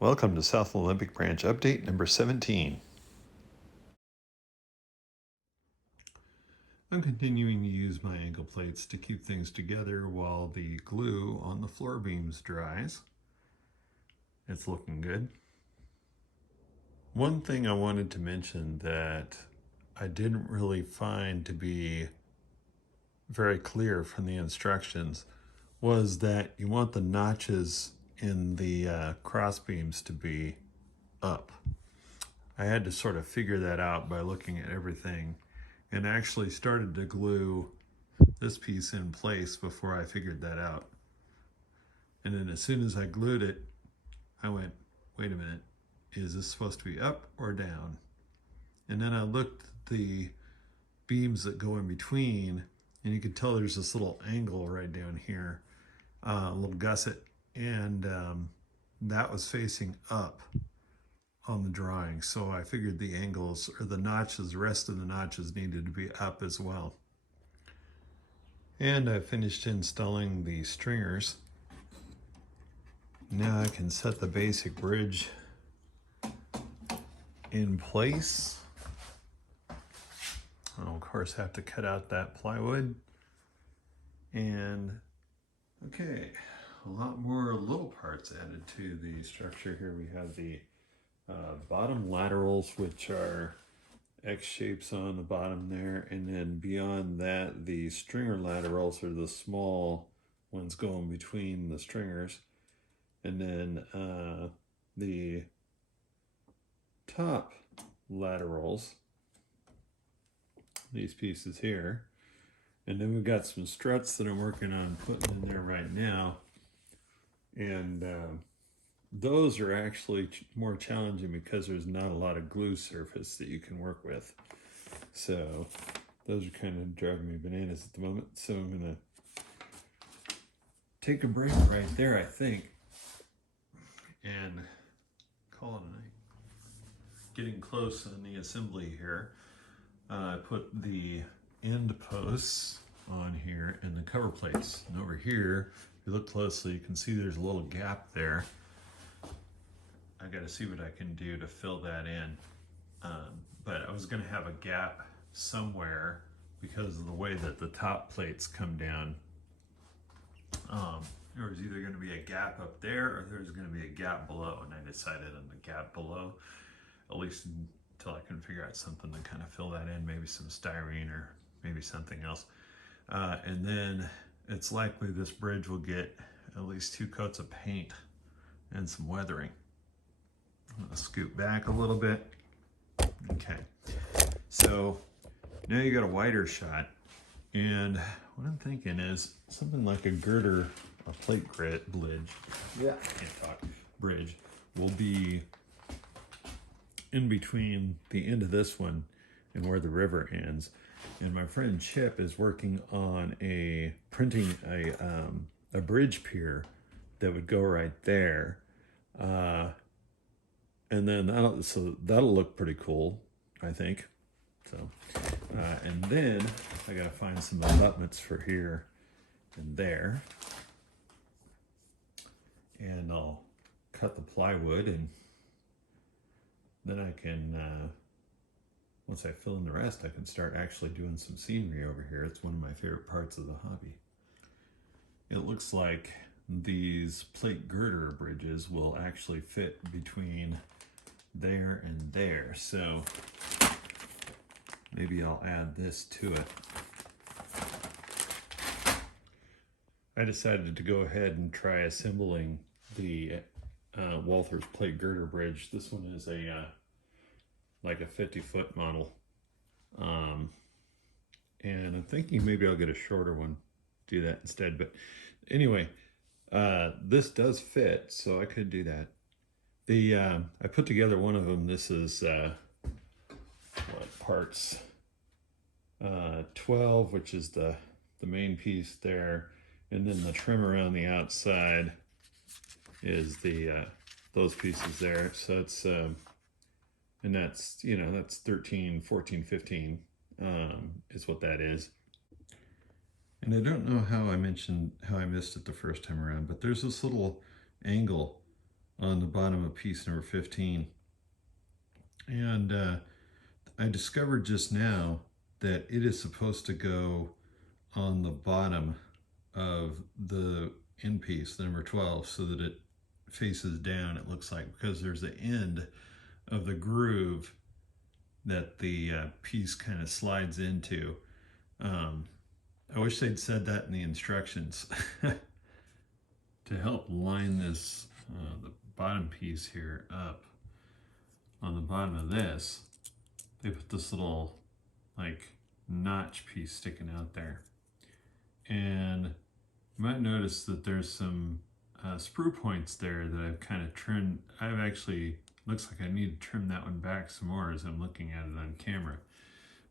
Welcome to South Olympic Branch Update number 17. I'm continuing to use my angle plates to keep things together while the glue on the floor beams dries. It's looking good. One thing I wanted to mention that I didn't really find to be very clear from the instructions was that you want the notches in the cross beams to be up. I had to sort of figure that out by looking at everything, and actually started to glue this piece in place before I figured that out. And then as soon as I glued it, I went, wait a minute, is this supposed to be up or down? And then I looked at the beams that go in between, and you can tell there's this little angle right down here, a little gusset, and that was facing up on the drawing. So I figured the angles, or the notches, the rest of the notches needed to be up as well. And I finished installing the stringers. Now I can set the basic bridge in place. I'll of course have to cut out that plywood. And okay, a lot more little parts added to the structure here. We have the bottom laterals, which are X shapes on the bottom there, and then beyond that the stringer laterals are the small ones going between the stringers, and then the top laterals, these pieces here, and then we've got some struts that I'm working on putting in there right now, and those are actually more challenging because there's not a lot of glue surface that you can work with. So those are kind of driving me bananas at the moment. So I'm gonna take a break right there, I think, and call it a night. Getting close on the assembly here. I put the end posts on here and the cover plates. And over here, if you look closely, you can see there's a little gap there. I got to see what I can do to fill that in. But I was going to have a gap somewhere because of the way that the top plates come down. There was either going to be a gap up there or there was going to be a gap below, and I decided on the gap below, at least until I can figure out something to kind of fill that in, maybe some styrene or maybe something else. And then it's likely this bridge will get at least 2 coats of paint and some weathering. I'm going to scoot back a little bit. Okay, so now you got a wider shot, and what I'm thinking is something like a girder, a plate grit bridge. Yeah, can't talk. Bridge will be in between the end of this one and where the river ends. And my friend Chip is working on printing a bridge pier that would go right there. And then that'll look pretty cool, I think. So, and then I gotta find some abutments for here and there. And I'll cut the plywood, and then I can, once I fill in the rest, I can start actually doing some scenery over here. It's one of my favorite parts of the hobby. It looks like these plate girder bridges will actually fit between there and there, so maybe I'll add this to it. I decided to go ahead and try assembling the Walther's plate girder bridge. This one is a like a 50-foot model, and I'm thinking maybe I'll get a shorter one, do that instead. But anyway, this does fit, so I could do that. I put together one of them. This is what, parts 12, which is the main piece there, and then the trim around the outside is those pieces there. So it's and that's, you know, that's 13, 14, 15 is what that is. And I don't know how I missed it the first time around, but there's this little angle on the bottom of piece number 15. And I discovered just now that it is supposed to go on the bottom of the end piece, the number 12, so that it faces down, it looks like, because there's the end of the groove that the piece kind of slides into. I wish they'd said that in the instructions. To help line this, the bottom piece here up on the bottom of this, they put this little like notch piece sticking out there. And you might notice that there's some sprue points there that I've kind of trimmed. I've actually, looks like I need to trim that one back some more as I'm looking at it on camera.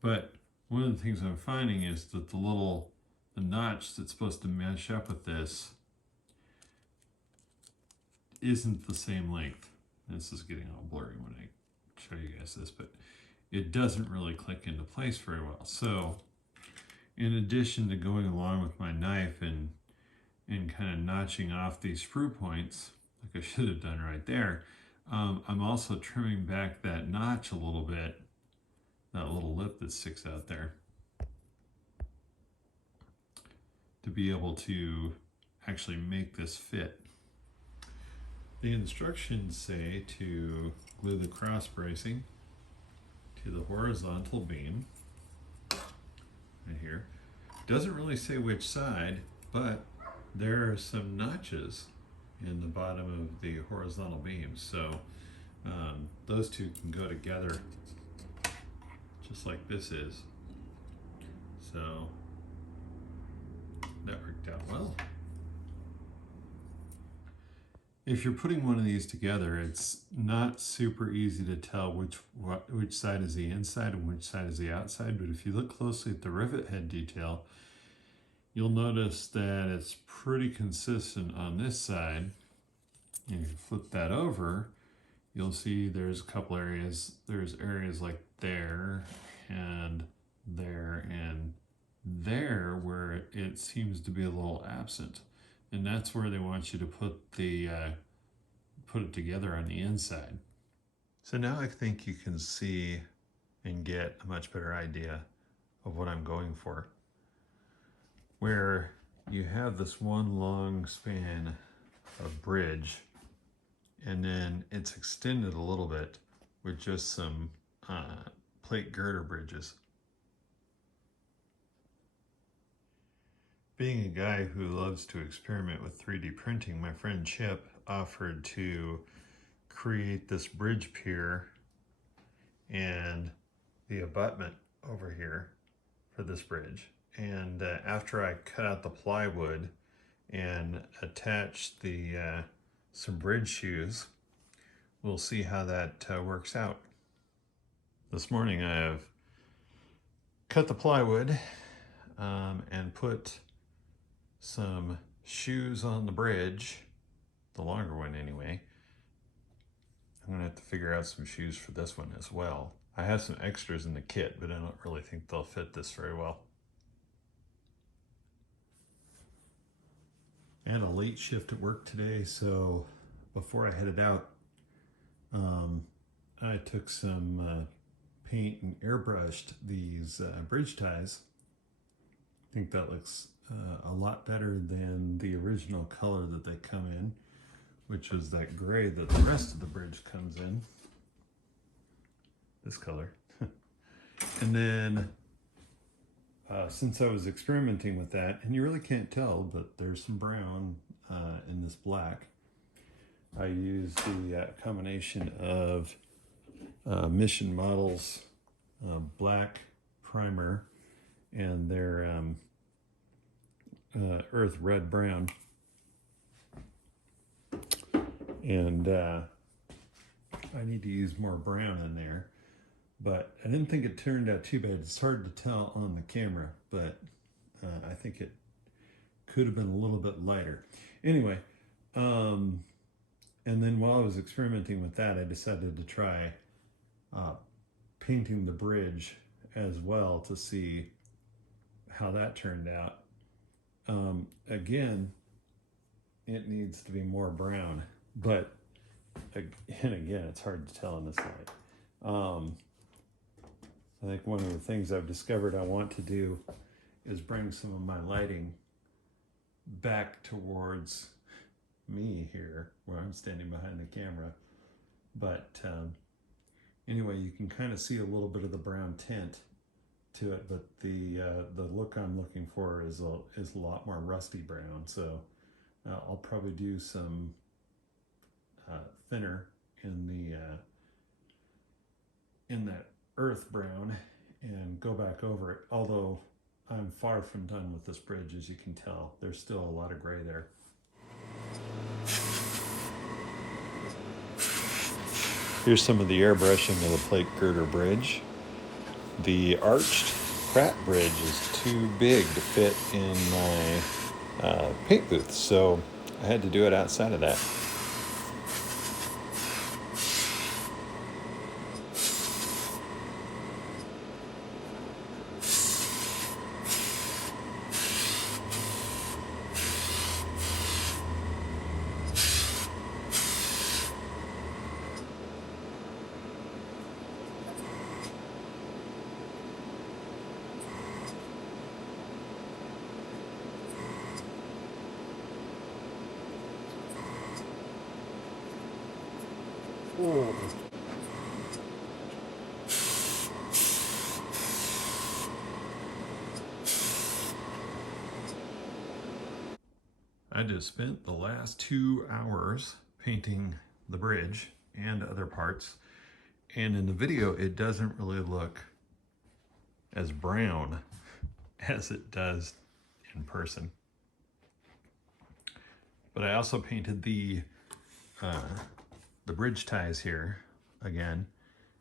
But one of the things I'm finding is that the notch that's supposed to mesh up with this isn't the same length. This is getting all blurry when I show you guys this, but it doesn't really click into place very well. So in addition to going along with my knife and kind of notching off these sprue points, like I should have done right there, I'm also trimming back that notch a little bit, that little lip that sticks out there, to be able to actually make this fit. The instructions say to glue the cross bracing to the horizontal beam right here. Doesn't really say which side, but there are some notches in the bottom of the horizontal beam, so those two can go together just like this is. So that worked out well. If you're putting one of these together, it's not super easy to tell which side is the inside and which side is the outside, but if you look closely at the rivet head detail, you'll notice that it's pretty consistent on this side. And if you flip that over, you'll see there's a couple areas. There's areas like there and there and there where it seems to be a little absent. And that's where they want you to put it together on the inside. So now I think you can see and get a much better idea of what I'm going for. Where you have this one long span of bridge, and then it's extended a little bit with just some plate girder bridges. Being a guy who loves to experiment with 3D printing, my friend Chip offered to create this bridge pier and the abutment over here for this bridge. And after I cut out the plywood and attached the some bridge shoes, we'll see how that works out. This morning I have cut the plywood and put some shoes on the bridge, the longer one anyway. I'm gonna have to figure out some shoes for this one as well. I have some extras in the kit, but I don't really think they'll fit this very well. I had a late shift at work today, so before I headed out, I took some paint and airbrushed these bridge ties. I think that looks a lot better than the original color that they come in, which is that gray that the rest of the bridge comes in. This color. And then since I was experimenting with that, and you really can't tell, but there's some brown in this black, I used the combination of Mission Models black primer and their earth red brown, and I need to use more brown in there, but I didn't think it turned out too bad. It's hard to tell on the camera, but I think it could have been a little bit lighter. Anyway, and then while I was experimenting with that, I decided to try painting the bridge as well to see how that turned out. Again, it needs to be more brown, but and again, it's hard to tell in this light. I think one of the things I've discovered I want to do is bring some of my lighting back towards me here, where I'm standing behind the camera. But anyway, you can kind of see a little bit of the brown tint to it, but the look I'm looking for is a lot more rusty brown. So I'll probably do some thinner in that earth brown and go back over it. Although I'm far from done with this bridge, as you can tell. There's still a lot of gray there. Here's some of the airbrushing of the plate girder bridge. The arched Pratt bridge is too big to fit in my paint booth, so I had to do it outside of that. I just spent the last 2 hours painting the bridge and other parts, and in the video it doesn't really look as brown as it does in person. But I also painted the bridge ties here again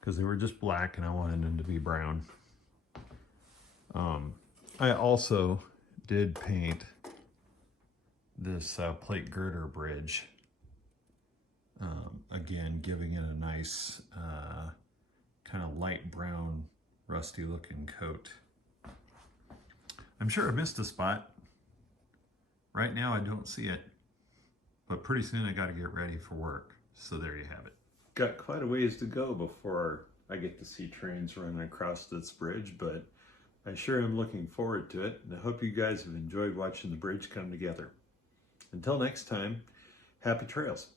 because they were just black and I wanted them to be brown. I also did paint this plate girder bridge, again giving it a nice kind of light brown rusty looking coat. I'm sure I missed a spot. Right now I don't see it, but pretty soon I got to get ready for work. So there you have it. Got quite a ways to go before I get to see trains running across this bridge, but I sure am looking forward to it, and I hope you guys have enjoyed watching the bridge come together. Until next time, happy trails.